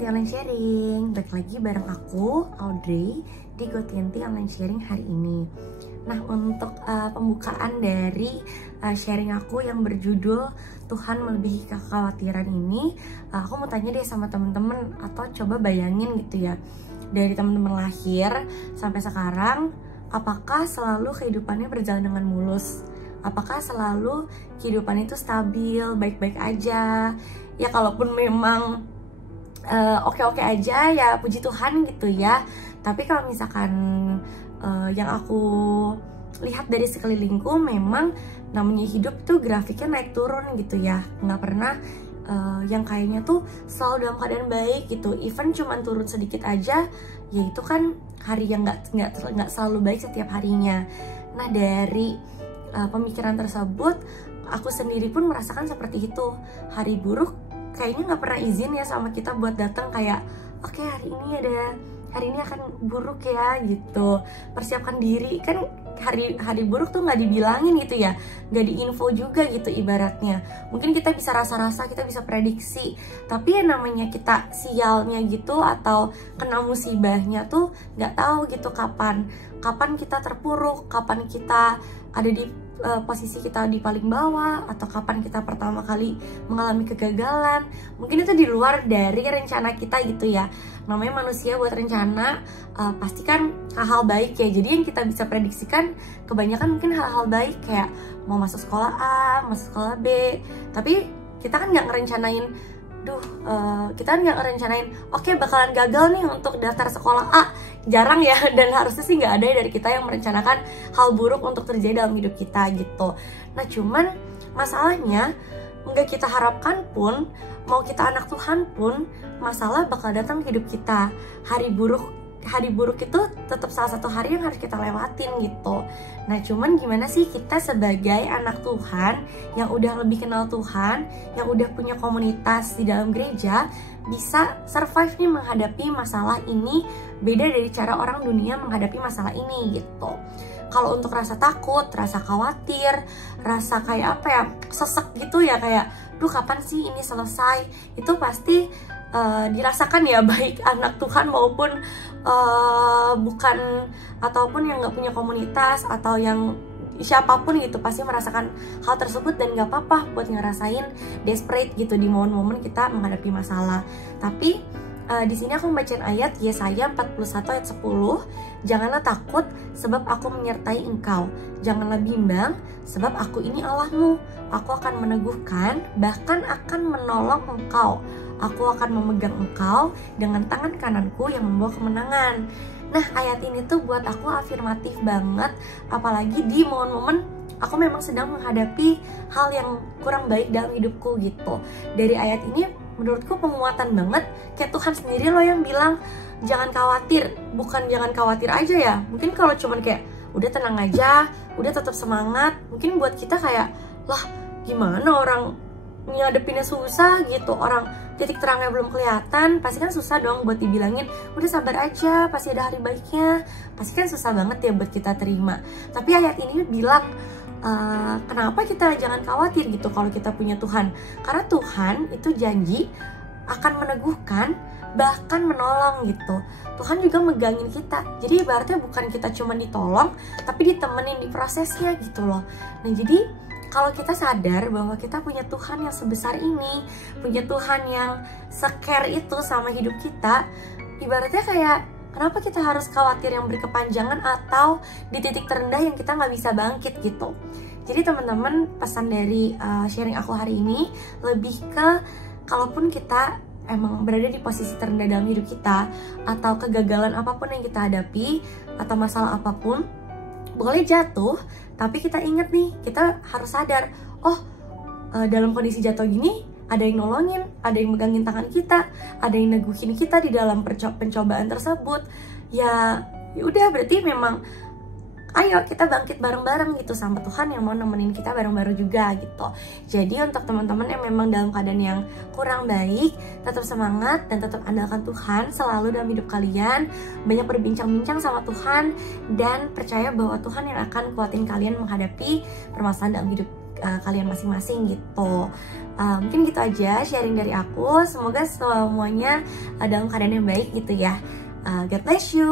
GoTNT Online Sharing. Balik lagi bareng aku, Audrey, di GoTNT Online Sharing hari ini. Nah, untuk pembukaan dari sharing aku yang berjudul Tuhan Melebihi Kekhawatiran ini, aku mau tanya deh sama temen-temen, atau coba bayangin gitu ya, dari temen-temen lahir sampai sekarang, apakah selalu kehidupannya berjalan dengan mulus? Apakah selalu kehidupan itu stabil, baik-baik aja? Ya kalaupun memang oke-oke aja ya puji Tuhan gitu ya. Tapi kalau misalkan yang aku lihat dari sekelilingku, memang namanya hidup tuh grafiknya naik turun gitu ya. Nggak pernah yang kayaknya tuh selalu dalam keadaan baik gitu. Even cuman turun sedikit aja, ya itu kan hari yang nggak selalu baik setiap harinya. Nah, dari pemikiran tersebut, aku sendiri pun merasakan seperti itu. Hari buruk kayaknya nggak pernah izin ya sama kita buat datang kayak, oke, hari ini akan buruk ya gitu. Persiapkan diri, kan hari buruk tuh nggak dibilangin gitu ya, nggak diinfo juga gitu ibaratnya. Mungkin kita bisa rasa-rasa, kita bisa prediksi, tapi yang namanya kita sialnya gitu atau kena musibahnya tuh nggak tahu gitu kapan kita terpuruk, kapan kita ada di posisi kita di paling bawah, atau kapan kita pertama kali mengalami kegagalan. Mungkin itu di luar dari rencana kita gitu ya. Namanya manusia buat rencana, pasti kan hal-hal baik ya. Jadi yang kita bisa prediksikan kebanyakan mungkin hal-hal baik, kayak mau masuk sekolah A, masuk sekolah B. Tapi kita kan nggak ngerencanain, oke, bakalan gagal nih untuk daftar sekolah A. Jarang ya, dan harusnya sih nggak ada dari kita yang merencanakan hal buruk untuk terjadi dalam hidup kita gitu. Nah, cuman masalahnya nggak kita harapkan pun, mau kita anak Tuhan pun, masalah bakal datang ke hidup kita. Hari buruk itu tetap salah satu hari yang harus kita lewatin gitu. Nah, cuman gimana sih kita sebagai anak Tuhan yang udah lebih kenal Tuhan, yang udah punya komunitas di dalam gereja, bisa survive nih menghadapi masalah ini beda dari cara orang dunia menghadapi masalah ini gitu. Kalau untuk rasa takut, rasa khawatir, rasa kayak apa ya, sesek gitu ya, kayak kapan sih ini selesai, itu pasti dirasakan ya, baik anak Tuhan maupun bukan, ataupun yang nggak punya komunitas atau yang siapapun gitu, pasti merasakan hal tersebut. Dan nggak apa-apa buat ngerasain desperate gitu di momen-momen kita menghadapi masalah. Tapi di sini aku membacain ayat Yesaya 41 ayat 10. Janganlah takut, sebab aku menyertai engkau. Janganlah bimbang, sebab aku ini Allahmu. Aku akan meneguhkan, bahkan akan menolong engkau. Aku akan memegang engkau dengan tangan kananku yang membawa kemenangan. Nah, ayat ini tuh buat aku afirmatif banget, apalagi di momen-momen aku memang sedang menghadapi hal yang kurang baik dalam hidupku gitu. Dari ayat ini menurutku penguatan banget, kayak Tuhan sendiri loh yang bilang jangan khawatir. Bukan jangan khawatir aja ya, mungkin kalau cuman kayak udah tenang aja, udah tetap semangat, mungkin buat kita kayak, lah gimana orang ngadepinnya susah gitu, orang titik terangnya belum kelihatan, pasti kan susah dong buat dibilangin udah sabar aja, pasti ada hari baiknya. Pasti kan susah banget ya buat kita terima. Tapi ayat ini bilang kenapa kita jangan khawatir gitu kalau kita punya Tuhan. Karena Tuhan itu janji akan meneguhkan, bahkan menolong gitu. Tuhan juga megangin kita. Jadi ibaratnya bukan kita cuma ditolong, tapi ditemenin di prosesnya gitu loh. Nah, jadi kalau kita sadar bahwa kita punya Tuhan yang sebesar ini, punya Tuhan yang se-care itu sama hidup kita, ibaratnya kayak, kenapa kita harus khawatir yang berkepanjangan atau di titik terendah yang kita nggak bisa bangkit gitu. Jadi teman-teman, pesan dari sharing aku hari ini lebih ke, kalaupun kita emang berada di posisi terendah dalam hidup kita, atau kegagalan apapun yang kita hadapi, atau masalah apapun, boleh jatuh, tapi kita ingat nih, kita harus sadar, dalam kondisi jatuh gini, ada yang nolongin, ada yang megangin tangan kita, ada yang neguhin kita di dalam pencobaan tersebut. Ya udah, berarti memang ayo kita bangkit bareng-bareng gitu sama Tuhan yang mau nemenin kita bareng-bareng juga gitu. Jadi untuk teman-teman yang memang dalam keadaan yang kurang baik, tetap semangat dan tetap andalkan Tuhan selalu dalam hidup kalian. Banyak berbincang-bincang sama Tuhan dan percaya bahwa Tuhan yang akan kuatin kalian menghadapi permasalahan dalam hidup kalian masing-masing gitu. Mungkin gitu aja sharing dari aku. Semoga semuanya dalam keadaan yang baik gitu ya. God bless you.